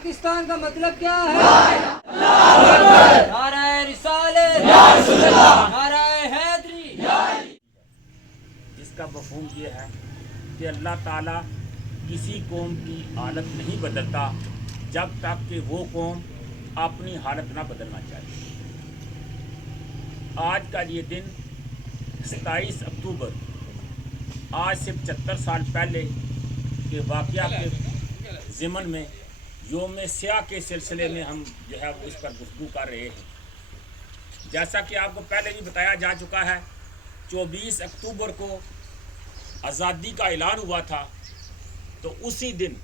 पाकिस्तान का मतलब क्या है? नाराए रिसालत, नाराए हैदरी। जिसका मफहूम ये है कि अल्लाह ताला किसी कौम की हालत नहीं बदलता जब तक कि वो कौम अपनी हालत ना बदलना चाहे। आज का ये दिन 27 अक्टूबर, आज से 75 साल पहले के वाक़या के ज़िमन में योम स्याह के सिलसिले में हम जो है इस पर गुफ्तगू कर रहे हैं। जैसा कि आपको पहले भी बताया जा चुका है, 24 अक्टूबर को आज़ादी का ऐलान हुआ था। तो उसी दिन,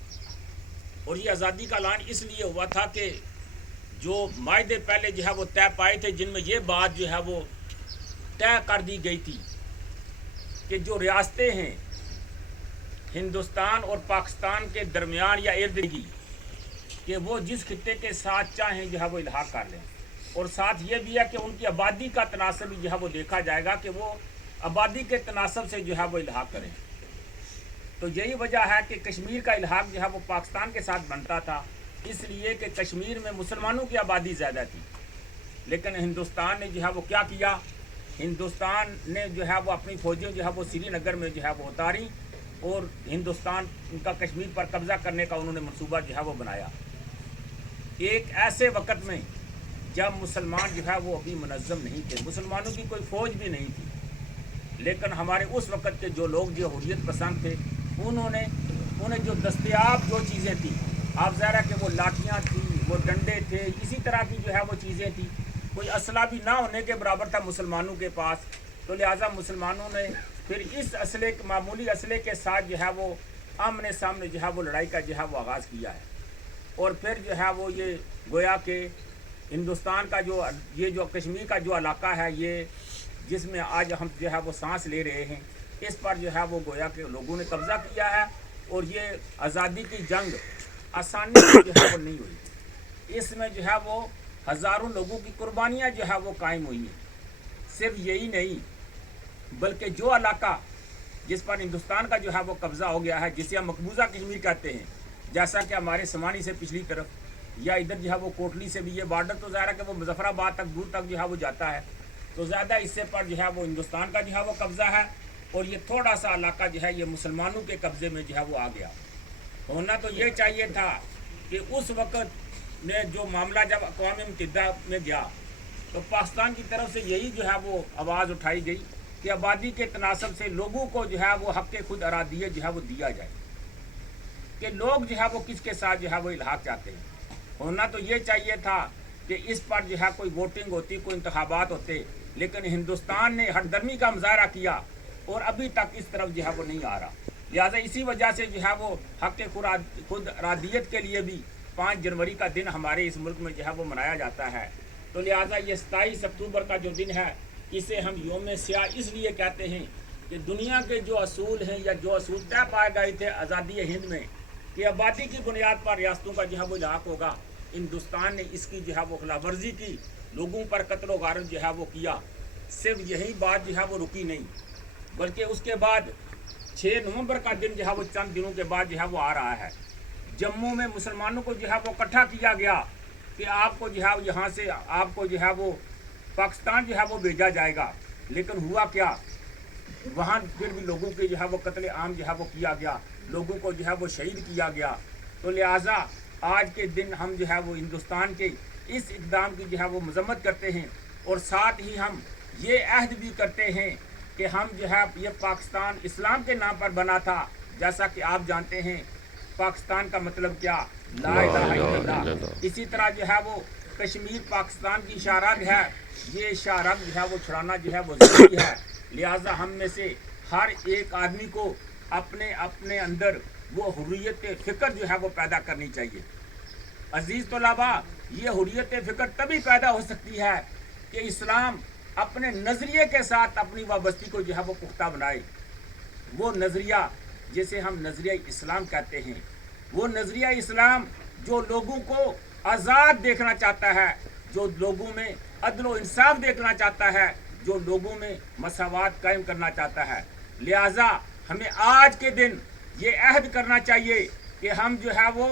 और ये आज़ादी का ऐलान इसलिए हुआ था कि जो मायदे पहले जो है वो तय पाए थे, जिनमें ये बात जो है वो तय कर दी गई थी कि जो रियासतें हैं हिंदुस्तान और पाकिस्तान के दरमियान या इर्द गिर्द कि वो जिस खित्ते के साथ चाहें जो है वो इल्हाक कर लें, और साथ ये भी है कि उनकी आबादी का तनासब जो है वो देखा जाएगा कि वो आबादी के तनासब से जो है वो इल्हाक करें। तो यही वजह है कि कश्मीर का इल्हाक जो है वो पाकिस्तान के साथ बनता था, इसलिए कि कश्मीर में मुसलमानों की आबादी ज़्यादा थी। लेकिन हिंदुस्तान ने जो है वो क्या किया, हिंदुस्तान ने जो है वो अपनी फ़ौजें जो है वो श्रीनगर में जो है वो उतारी और हिंदुस्तान का कश्मीर पर कब्ज़ा करने का उन्होंने मंसूबा जो है वो बनाया। एक ऐसे वक्त में जब मुसलमान जो है वो अभी मुनज़्ज़म नहीं थे, मुसलमानों की कोई फ़ौज भी नहीं थी, लेकिन हमारे उस वक़्त के जो लोग जो हुर्रियत पसंद थे, उन्हें जो दस्तयाब जो चीज़ें थी, आप ज़रा कि वो लाठियाँ थी, वो डंडे थे, इसी तरह की जो है वो चीज़ें थी, कोई असला भी ना होने के बराबर था मुसलमानों के पास। तो लिहाजा मुसलमानों ने फिर इस असले, मामूली असले के साथ जो है वो आमने सामने जो है वो लड़ाई का जो है वो आगाज़ किया है। और फिर जो है वो ये गोया के हिंदुस्तान का जो ये जो कश्मीर का जो इलाका है, ये जिसमें आज हम जो है वो सांस ले रहे हैं, इस पर जो है वो गोया के लोगों ने कब्ज़ा किया है। और ये आज़ादी की जंग आसानी से जो है वो नहीं हुई, इसमें जो है वो हज़ारों लोगों की कुर्बानियाँ जो है वो कायम हुई हैं। सिर्फ यही नहीं, बल्कि जो इलाका जिस पर हिंदुस्तान का जो है वो कब्ज़ा हो गया है, जिसे हम मकबूजा कश्मीर कहते हैं, जैसा कि हमारे समानी से पिछली तरफ या इधर जो है वो कोटली से भी ये बॉर्डर तो ज़ाहिर है कि वो मुजफ्फराबाद तक दूर तक जो है वो जाता है, तो ज़्यादा इससे पर जो है वो हिंदुस्तान का जो है वो कब्ज़ा है। और ये थोड़ा सा इलाका जो है ये मुसलमानों के कब्ज़े में जो है वो आ गया। होना तो ये चाहिए था कि उस वक़्त में जो मामला जब अक़वाम मुत्तहिदा में गया, तो पाकिस्तान की तरफ से यही जो है वो आवाज़ उठाई गई कि आबादी के तनासब से लोगों को जो है वो हक़ खुद अरादियत जो है वो दिया जाए, कि लोग जो है वो किसके साथ जो है वो इल्हाक चाहते हैं। होना तो ये चाहिए था कि इस पर जो है कोई वोटिंग होती, कोई इंतखाबात होते, लेकिन हिंदुस्तान ने हरदर्मी का मुजाहरा किया और अभी तक इस तरफ जो है वो नहीं आ रहा। लिहाजा इसी वजह से जो है वो हक़ खुद अरादियत के लिए भी 5 जनवरी का दिन हमारे इस मुल्क में जो है वो मनाया जाता है। तो लिहाजा ये 27 अक्टूबर का जो दिन है, इसे हम योम स्याह इसलिए कहते हैं कि दुनिया के जो असूल हैं या जो असूल तय पाए गए थे आज़ादी हिंद में कि आबादी की बुनियाद पर रियासतों का जो है वो इल्हाक होगा, हिंदुस्तान ने इसकी जो है वो खिलाफ वर्जी की, लोगों पर कत्ल व गारत जो है वो किया। सिर्फ यही बात जो है वो रुकी नहीं, बल्कि उसके बाद 6 नवंबर का दिन जो है वो चंद दिनों के बाद जो है वो आ रहा है। जम्मू में मुसलमानों को जो है वो इकट्ठा किया गया कि आपको जो है यहाँ से आपको जो है वो पाकिस्तान जो है वो भेजा जाएगा। लेकिन हुआ क्या, वहाँ फिर भी लोगों के जो है वो कत्ले आम जो है वो किया गया, लोगों को जो है वो शहीद किया गया। तो लिहाजा आज के दिन हम जो है वो हिंदुस्तान के इस इक़दाम की जो है वो मज़म्मत करते हैं, और साथ ही हम ये अहद भी करते हैं कि हम जो है ये पाकिस्तान इस्लाम के नाम पर बना था। जैसा कि आप जानते हैं पाकिस्तान का मतलब क्या, ला इलाहा इल्लल्लाह। इसी तरह जो है वो कश्मीर पाकिस्तान की शाहरग है, ये शाहरग जो है वो छुड़ाना जो है वो ज़रूरी है। लिहाजा हम में से हर एक आदमी को अपने अपने अंदर वो हुर्रियत फ़िक्र जो है वो पैदा करनी चाहिए। अजीज़ तलबा, ये हुर्रियत फ़िक्र तभी पैदा हो सकती है कि इस्लाम अपने नज़रिए के साथ अपनी वाबस्ती को जो है वो पुख्ता बनाए। वो नज़रिया जिसे हम नज़रिया इस्लाम कहते हैं, वो नज़रिया इस्लाम जो लोगों को आज़ाद देखना चाहता है, जो लोगों में अदल व इंसाफ देखना चाहता है, जो लोगों में मसावात कायम करना चाहता है। लिहाजा हमें आज के दिन ये अहद करना चाहिए कि हम जो है वो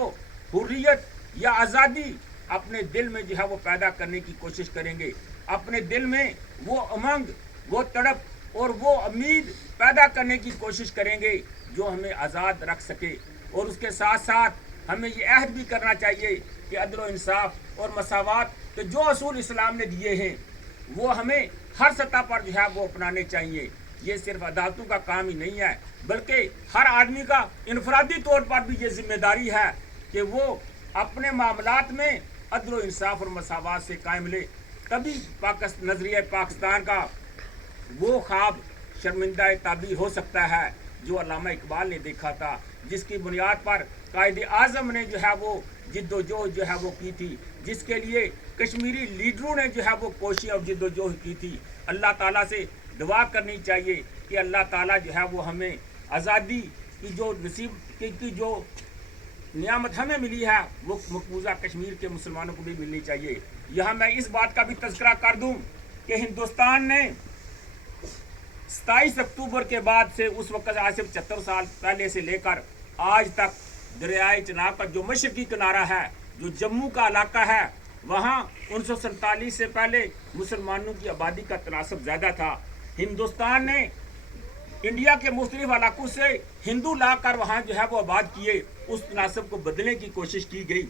हुर्रियत या आज़ादी अपने दिल में जो है वो पैदा करने की कोशिश करेंगे, अपने दिल में वो उमंग, वो तड़प और वो उम्मीद पैदा करने की कोशिश करेंगे जो हमें आज़ाद रख सके। और उसके साथ साथ हमें ये अहद भी करना चाहिए कि अदल व इंसाफ और मसावत के जो असूल इस्लाम ने दिए हैं वो हमें हर सतह पर जो है वो अपनाने चाहिए। ये सिर्फ अदालतों का काम ही नहीं है, बल्कि हर आदमी का इनफरादी तौर पर भी ये जिम्मेदारी है कि वो अपने मामलात में अदल व इंसाफ और मसावत से कायम ले। तभी नजरिया पाकिस्तान का वो ख्वाब शर्मिंदा ताबीर हो सकता है जो अल्लामा इकबाल ने देखा था, जिसकी बुनियाद पर कायदे आज़म ने जो है वो जिद्दोजहद जो है वो की थी, जिसके लिए कश्मीरी लीडरों ने जो है वो कोशिश और जिद्दोजहद की थी। अल्लाह ताला से दुआ करनी चाहिए कि अल्लाह ताला जो है वो हमें आज़ादी की जो नसीब की जो नियामत हमें मिली है वो मकबूजा कश्मीर के मुसलमानों को भी मिलनी चाहिए। यहाँ मैं इस बात का भी तज़किरा कर दूँ कि हिंदुस्तान ने 27 अक्टूबर के बाद से उस वक्त आज से 75 साल पहले से लेकर आज तक दरियाए चिनाब का जो मशरकी किनारा है, जो जम्मू का इलाका है, वहाँ 1947 से पहले मुसलमानों की आबादी का तनासब ज़्यादा था। हिंदुस्तान ने इंडिया के मुख्तलिफ इलाकों से हिंदू ला कर वहाँ जो है वो आबाद किए, उस तनासब को बदलने की कोशिश की गई।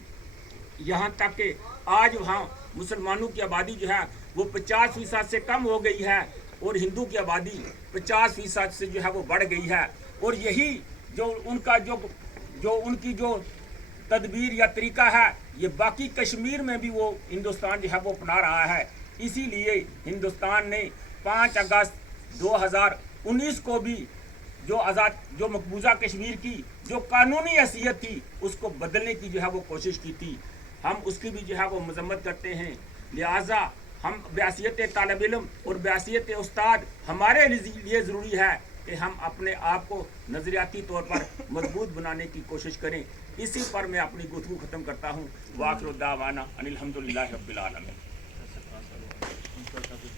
यहाँ तक कि आज वहाँ मुसलमानों की आबादी जो है वो 50% से कम हो गई है और हिंदू की आबादी 50% से जो है वो बढ़ गई है। और यही जो उनका जो उनकी जो तदबीर या तरीका है, ये बाकी कश्मीर में भी वो हिंदुस्तान जो है वो अपना रहा है। इसीलिए हिंदुस्तान ने 5 अगस्त 2019 को भी जो मकबूजा कश्मीर की जो कानूनी हैसियत थी उसको बदलने की जो है वो कोशिश की थी। हम उसकी भी जो है वो मजम्मत करते हैं। लिहाजा हम बहैसियत तालिब इल्म और बहैसियत उस्ताद हमारे लिए ज़रूरी है कि हम अपने आप को नज़रियाती तौर पर मजबूत बनाने की कोशिश करें। इसी पर मैं अपनी गुफ्तगू ख़त्म करता हूँ। वाखिर दावाना अनिल हम्दुलिल्लाहि रब्बिल आलमीन।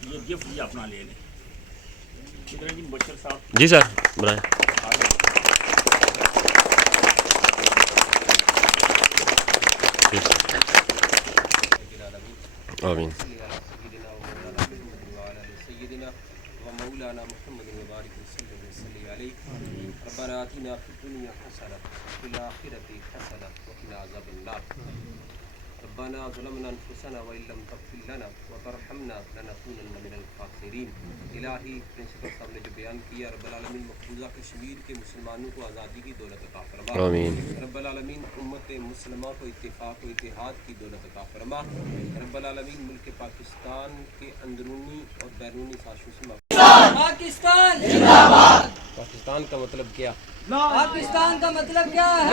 ये गिफ्ट भी अपना ले लें। किधर जी बशर साहब? जी सर, बनाए। आमीन। रब्बना आतिना फिद दुनिया हसनह व फिल आखिरति हसनह व क़िना अज़ाबन्नार। रब्बना ज़लमना अनफुसना व इल्लम तग़फिर लना व तरहमना लनकूनन्ना मिनल ख़ासिरीन। इलाही प्रिंसिपल साहब ने जो बयान किया, रब्बुल आलमीन मकबूजा कश्मीर के मुसलमानों को आज़ादी की दौलत अता फरमा। आमीन। रब्बुल आलमीन उम्मत मुस्लिमा को इत्तेफाक व इत्तेहाद की दौलत अता फरमा। रब्बुल आलमीन मुल्क पाकिस्तान के अंदरूनी और बैरूनी साजिशों से पाकिस्तान जिंदाबाद। पाकिस्तान का मतलब क्या? पाकिस्तान का मतलब क्या है?